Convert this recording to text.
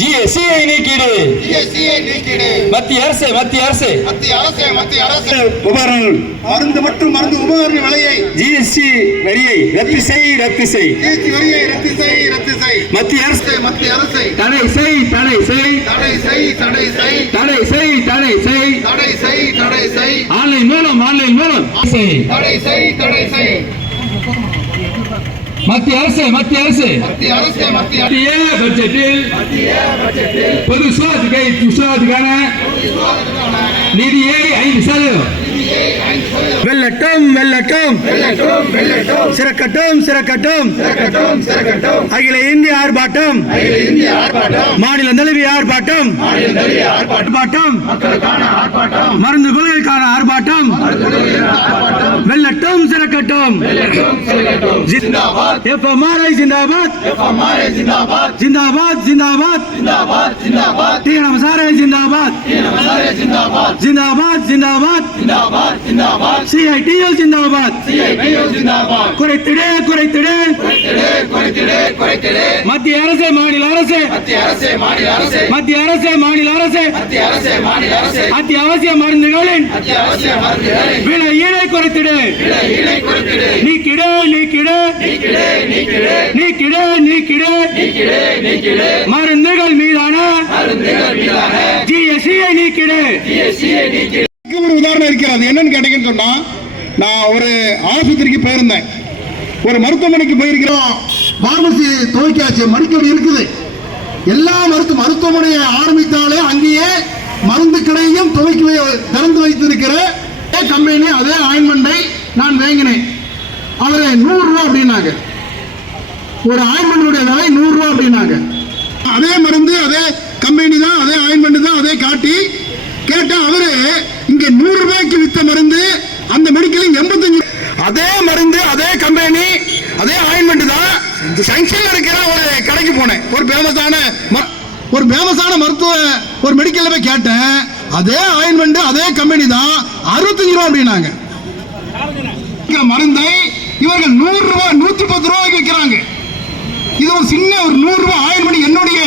ஜிஎஸ்டியை நீக்கிடு. மத்திய அரசு மருந்து மற்றும் மருந்து உபகரண விலையை ஜிஎஸ்டி வரியை ரத்து செய். மத்திய அரசு தடை செய். ஆன்லைன் மூலம் மத்திய அரசு மத்திய பட்ஜெட்டில் பொது சுகாதாரத்துக்கான நிதியை 5%. வெல்லட்டும் சிறக்கட்டும் அகில இந்திய ஆர்ப்பாட்டம், மாநில தழுவிய ஆர்ப்பாட்டம், மருந்து கொள்கைக்கான ஆர்ப்பாட்டம். வெல்லட்டும் சிறக்கட்டும். எஃப்எம்ஆர்ஐ ஜிந்தாபாத், டிஎன்எம்எஸ்ஆர்ஐ ஜிந்தாபாத், சிஐடியு ஜிந்தாபாத். குறைத்திடு. மத்திய அரசு மாநில அரசு அத்தியாவசிய மருந்துகளின் விலையினை குறைத்திடு. நீக்கிடு. மருந்துகள் மீதான ஜிஎஸ்டியை நீக்கிடு. ஒரு உதாரணம் இருக்கிறது. என்னன்னு கேட்டீங்கன்னு சொன்னா, நான் ஒரு ஆஸ்பத்திரிக்கு போயிருந்தேன், ஒரு மருத்துவமனைக்கு போயிருக்கிறோம். பார்மசி துவக்கியாச்சு, மடிக்கடி இருக்குது. எல்லா மருத்துவமனையை ஆரம்பித்தாலே அங்கேயே மருந்து கடையும் திறந்து வைத்திருக்கிற கம்பெனி அதே ஆயின்மெண்டை நான் வாங்கினேன். அவரு 100 ரூபா அப்படின்னாங்க. ஒரு ஆயின்மெண்டுடைய விலை 100 ரூபா அப்படின்னாங்க. அதே மருந்து அதே கம்பெனி தான், அதே ஆயின்மெண்ட் தான், அதே காட்டி கேட்டா அவரு இங்க 100 ரூபாய்க்கு வித்த மருந்து அந்த மெடிக்கல் 85. அதே மருந்து அதே கம்பெனி அதே ஆயின்மெண்ட் தான். ஜங்ஷன்ல இருக்கிற ஒரு கடைக்கு போனேன், ஒரு ஃபேமஸான மருத்துவ ஒரு மெடிக்கல்ல போய் கேட்டேன். அதே ஆயின்மெண்ட் அதே கம்பெனி தான் 65 ரூபா அப்படின்னாங்க. மருந்தை இவர்கள் 100 ரூபாய் 110 ரூபாய்க்கு விற்கிறாங்க. இது ஒரு சின்ன ஒரு 100 ரூபாய் ஆயின்மெண்ட் என்னுடைய